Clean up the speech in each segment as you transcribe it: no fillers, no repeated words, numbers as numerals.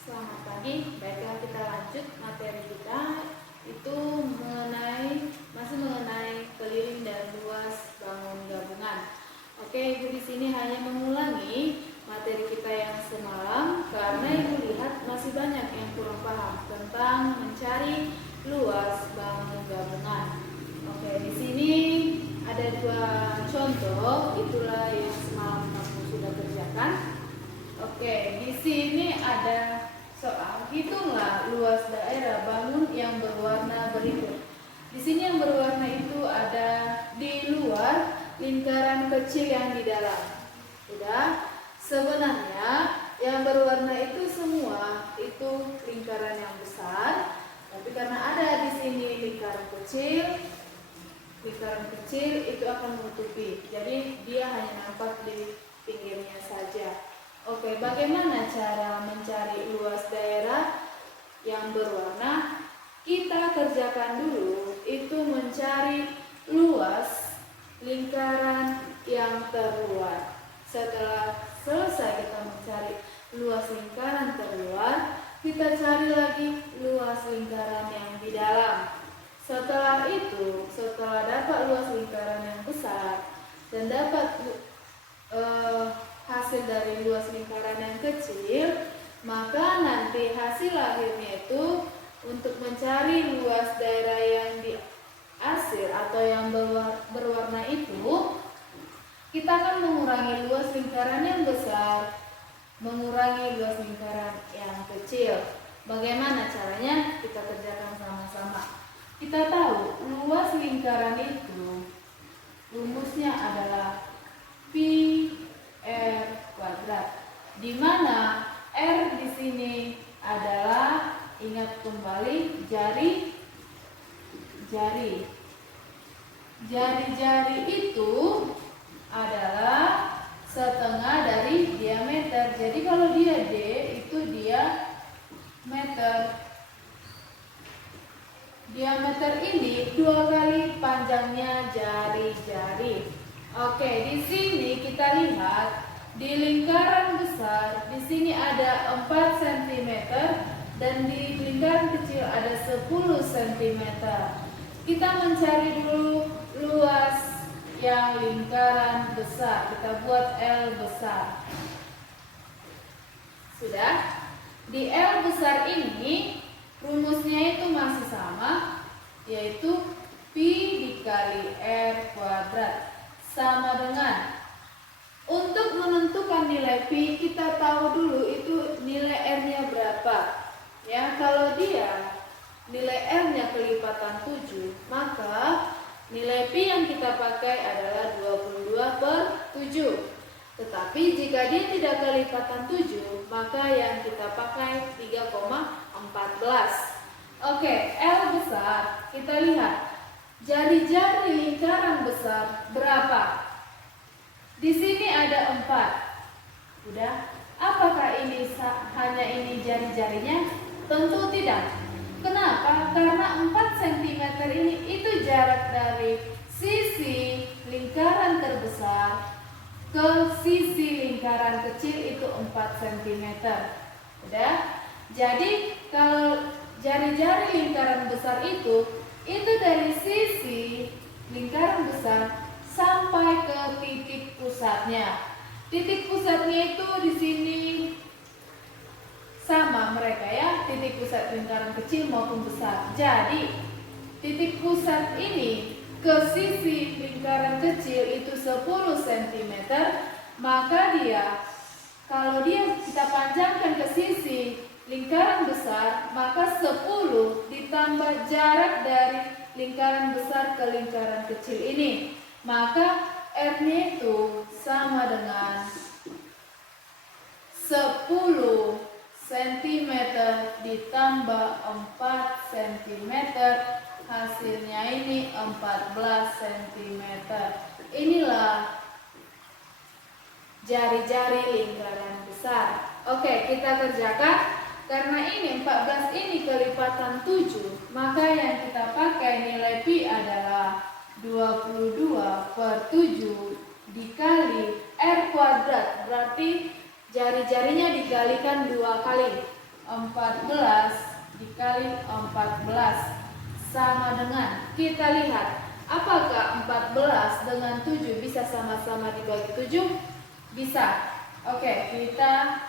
Selamat pagi, baiklah kita lanjut materi kita itu masih mengenai keliling dan luas bangun gabungan. Oke, Ibu di sini hanya mengulangi materi kita yang semalam karena Ibu lihat masih banyak yang kurang paham tentang mencari luas bangun gabungan. Oke, di sini ada dua contoh, itulah yang semalam kamu sudah kerjakan. Oke, di sini ada soal hitunglah luas daerah bangun yang berwarna berikut. Di sini yang berwarna itu ada di luar lingkaran kecil yang di dalam. Sudah. Sebenarnya yang berwarna itu semua itu lingkaran yang besar, tapi karena ada di sini lingkaran kecil itu akan menutupi. Jadi dia hanya nampak di pinggirnya saja. Oke, bagaimana cara mencari luas daerah yang berwarna? Kita kerjakan dulu, itu mencari luas lingkaran yang terluar. Setelah selesai kita mencari luas lingkaran terluar, kita cari lagi luas lingkaran yang di dalam. Setelah itu, setelah dapat luas lingkaran yang besar dan dapat hasil dari luas lingkaran yang kecil, maka nanti hasil akhirnya itu untuk mencari luas daerah yang dihasil atau yang berwarna itu, kita akan mengurangi luas lingkaran yang besar, mengurangi luas lingkaran yang kecil. Bagaimana caranya? Kita kerjakan sama-sama. Kita tahu luas lingkaran itu rumusnya adalah pi R kuadrat, di mana R di sini adalah, ingat kembali, jari. Jari itu adalah setengah dari diameter. Jadi kalau dia D itu dia meter. Diameter ini 2 kali panjangnya jari-jari. Oke, di sini kita lihat di lingkaran besar di sini ada 4 cm dan di lingkaran kecil ada 10 cm. Kita mencari dulu luas yang lingkaran besar. Kita buat L besar. Sudah? Di L besar ini rumusnya itu masih sama, yaitu pi dikali R kuadrat sama dengan, untuk menentukan nilai pi kita tahu dulu itu nilai R-nya berapa. Ya, kalau dia nilai R-nya kelipatan 7, maka nilai pi yang kita pakai adalah 22/7. Tetapi jika dia tidak kelipatan 7, maka yang kita pakai 3,14. Oke, L besar, kita lihat jari-jari lingkaran besar berapa? Di sini ada 4. Udah, apakah ini hanya ini jari-jarinya? Tentu tidak. Kenapa? Karena 4 cm ini itu jarak dari sisi lingkaran terbesar ke sisi lingkaran kecil itu 4 cm. Udah? Jadi kalau jari-jari lingkaran besar itu dari sisi lingkaran besar sampai ke titik pusatnya. Titik pusatnya itu di sini sama mereka ya, titik pusat lingkaran kecil maupun besar. Jadi titik pusat ini ke sisi lingkaran kecil itu 10 cm, maka dia, kalau dia kita panjangkan ke sisi lingkaran besar, maka 10 ditambah jarak dari lingkaran besar ke lingkaran kecil ini, maka R-nya itu sama dengan 10 cm ditambah 4 cm, hasilnya ini 14 cm. Inilah jari-jari lingkaran besar. Oke, kita kerjakan. Karena ini 14 ini kelipatan 7, maka yang kita pakai nilai pi adalah 22/7 dikali R kuadrat, berarti jari-jarinya dikalikan 2 kali. 14 dikali 14 sama dengan, kita lihat apakah 14 dengan 7 bisa sama-sama dibagi 7? Bisa. Oke, kita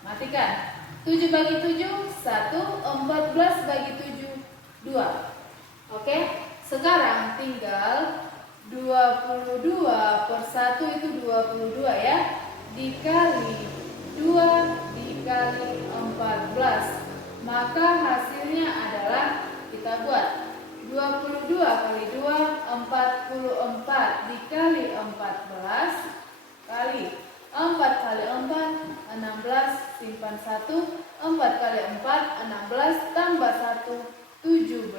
matikan. 7 bagi 7 1, 14 bagi 7 2. Oke, sekarang tinggal 22 per 1 itu 22 ya, dikali 2 dikali 14. Maka hasilnya adalah, kita buat 22 kali 2 44 dikali 14 kali 4 kali 4 16, simpan 1, 4 kali 4 16 tambah 1 17,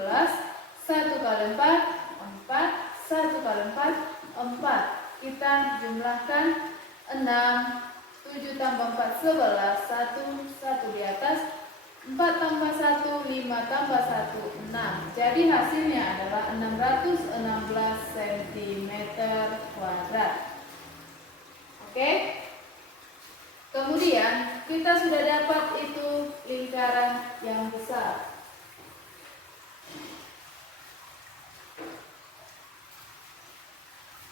1 kali 4 4, 1 kali 4 4. Kita jumlahkan 6, 7 tambah 4 11, 1 di atas, 4 tambah 1 5 tambah 1 6. Jadi hasilnya adalah 616 cm kuadrat. Oke. Kemudian kita sudah dapat itu lingkaran yang besar.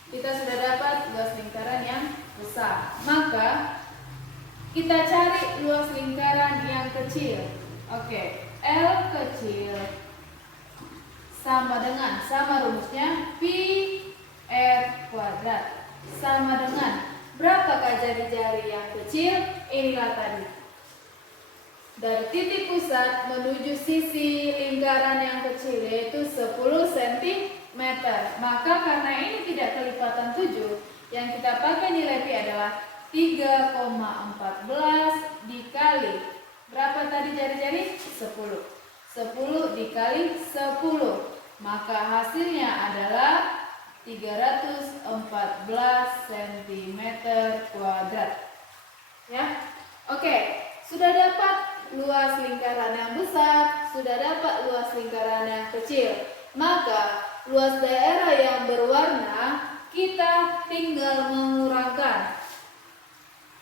Kita sudah dapat luas lingkaran yang besar. Maka kita cari luas lingkaran yang kecil. Oke, L kecil sama dengan, sama rumusnya, pi R kuadrat sama dengan, berapakah jari-jari yang kecil? Inilah tadi. Dari titik pusat menuju sisi lingkaran yang kecil, yaitu 10 cm. Maka karena ini tidak kelipatan 7, yang kita pakai nilai pi adalah 3,14 dikali, berapa tadi jari-jari? 10. 10 dikali 10. Maka hasilnya adalah 314 cm kuadrat. Ya. Oke, sudah dapat luas lingkaran yang besar, sudah dapat luas lingkaran yang kecil. Maka luas daerah yang berwarna kita tinggal mengurangkan.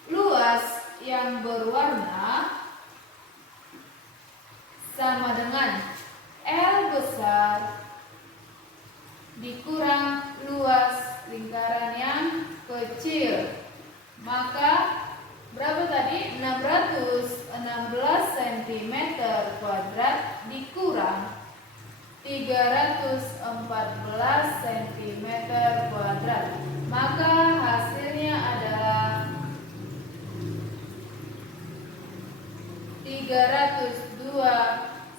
Luas yang berwarna sama dengan L besar dikurang luas lingkaran yang kecil. Maka berapa tadi? 616 cm kuadrat dikurang 314 cm kuadrat. Maka hasilnya adalah 302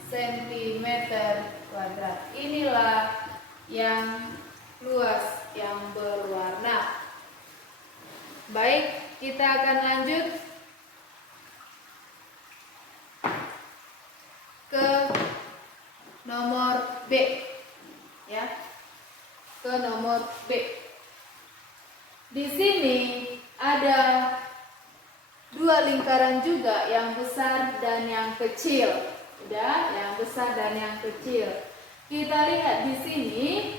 cm kuadrat. Inilah yang luas yang berwarna. Baik, kita akan lanjut ke nomor B, ya, ke nomor B. Di sini ada dua lingkaran juga, yang besar dan yang kecil. Udah, yang besar dan yang kecil. Kita lihat di sini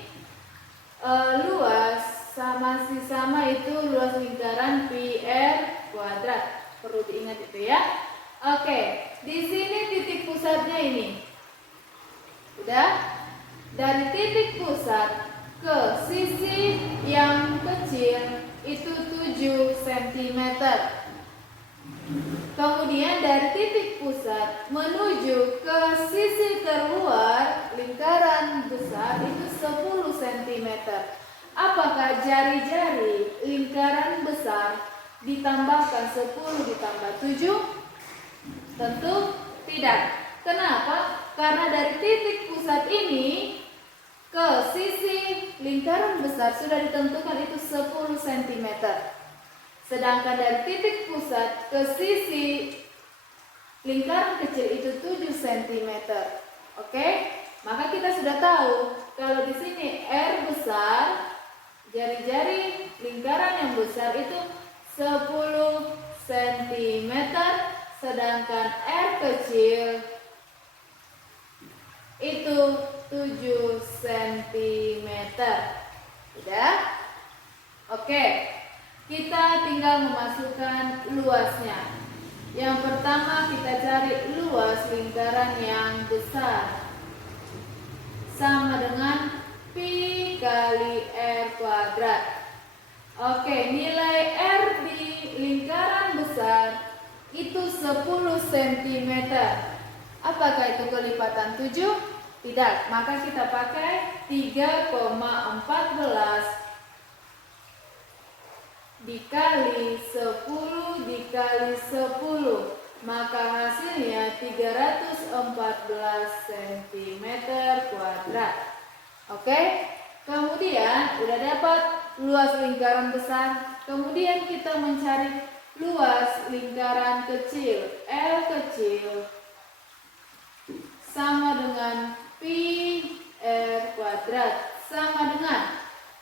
luas sama itu luas lingkaran pi R kuadrat. Perlu diingat itu ya. Oke, di sini titik pusatnya ini. Udah? Dari titik pusat ke sisi yang kecil itu 7 cm. Kemudian dari titik pusat menuju ke sisi terluar lingkaran besar itu 10 cm. Apakah jari-jari lingkaran besar ditambahkan 10 ditambah 7? Tentu tidak. Kenapa? Karena dari titik pusat ini ke sisi lingkaran besar sudah ditentukan itu 10 cm. Sedangkan dari titik pusat ke sisi lingkaran kecil itu 7 cm. Oke? Maka kita sudah tahu kalau di sini R besar, jari-jari lingkaran yang besar itu 10 cm, sedangkan R kecil itu 7 cm. Sudah? Oke. Kita tinggal memasukkan luasnya. Yang pertama kita cari lingkaran yang besar sama dengan pi kali R kuadrat. Oke, nilai R di lingkaran besar itu 10 cm. Apakah itu kelipatan 7? Tidak, maka kita pakai 3,14 dikali 10 dikali 10, maka hasilnya 314 cm kuadrat. Oke, kemudian udah dapat luas lingkaran besar, kemudian kita mencari luas lingkaran kecil. L kecil sama dengan pi R kuadrat sama dengan,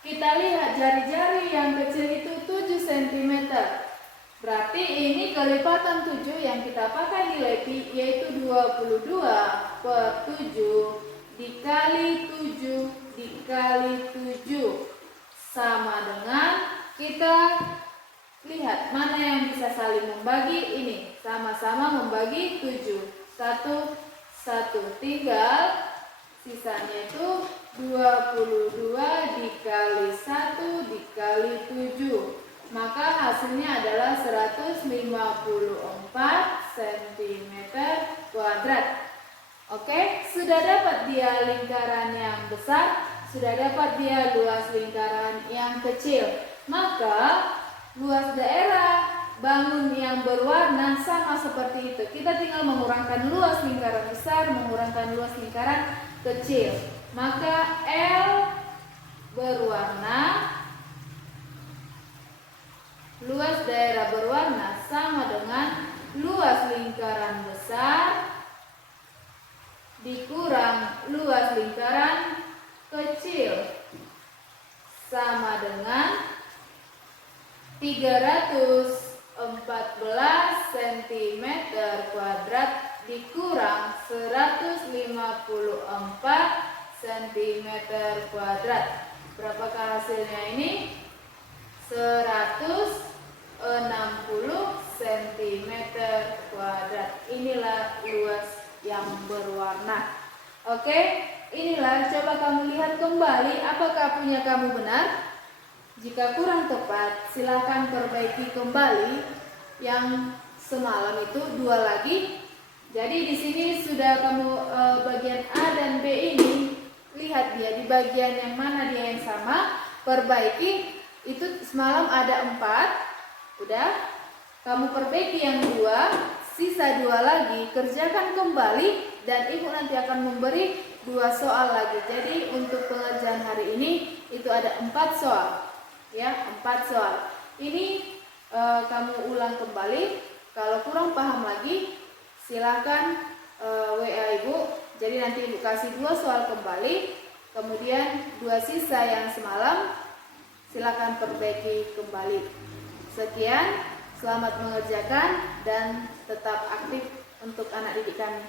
kita lihat jari-jari yang kecil itu 7 cm. Berarti ini kelipatan 7 yang kita pakai nilai pi, yaitu 22/7 dikali 7 dikali 7 sama dengan, kita lihat mana yang bisa saling membagi. Ini sama-sama membagi 7. 1 tinggal sisanya itu 22 dikali 1 dikali 7, maka hasilnya adalah 154 cm kuadrat. Oke, sudah dapat dia lingkaran yang besar, sudah dapat dia luas lingkaran yang kecil, maka luas daerah bangun yang berwarna sama seperti itu. Kita tinggal mengurangkan luas lingkaran besar, mengurangkan luas lingkaran kecil. Maka L berwarna, luas daerah berwarna sama dengan luas lingkaran besar dikurang luas lingkaran kecil sama dengan 314 cm kuadrat dikurang 154 cm kuadrat. Berapakah hasilnya ini? 160 cm kuadrat. Inilah luas yang berwarna. Oke, inilah, coba kamu lihat kembali apakah punya kamu benar. Jika kurang tepat, silakan perbaiki kembali. Yang semalam itu 2 lagi. Jadi di sini sudah kamu bagian A dan B ini, lihat dia di bagian yang mana dia yang sama, perbaiki. Itu semalam ada 4, udah kamu perbaiki yang 2, sisa 2 lagi, kerjakan kembali dan ibu nanti akan memberi 2 soal lagi. Jadi untuk pengerjaan hari ini itu ada 4 soal, ya, 4 soal. Ini kamu ulang kembali. Kalau kurang paham lagi, silahkan WA ibu. Jadi nanti ibu kasih 2 soal kembali, kemudian 2 sisa yang semalam silakan perbaiki kembali. Sekian, selamat mengerjakan dan tetap aktif untuk anak didik kami.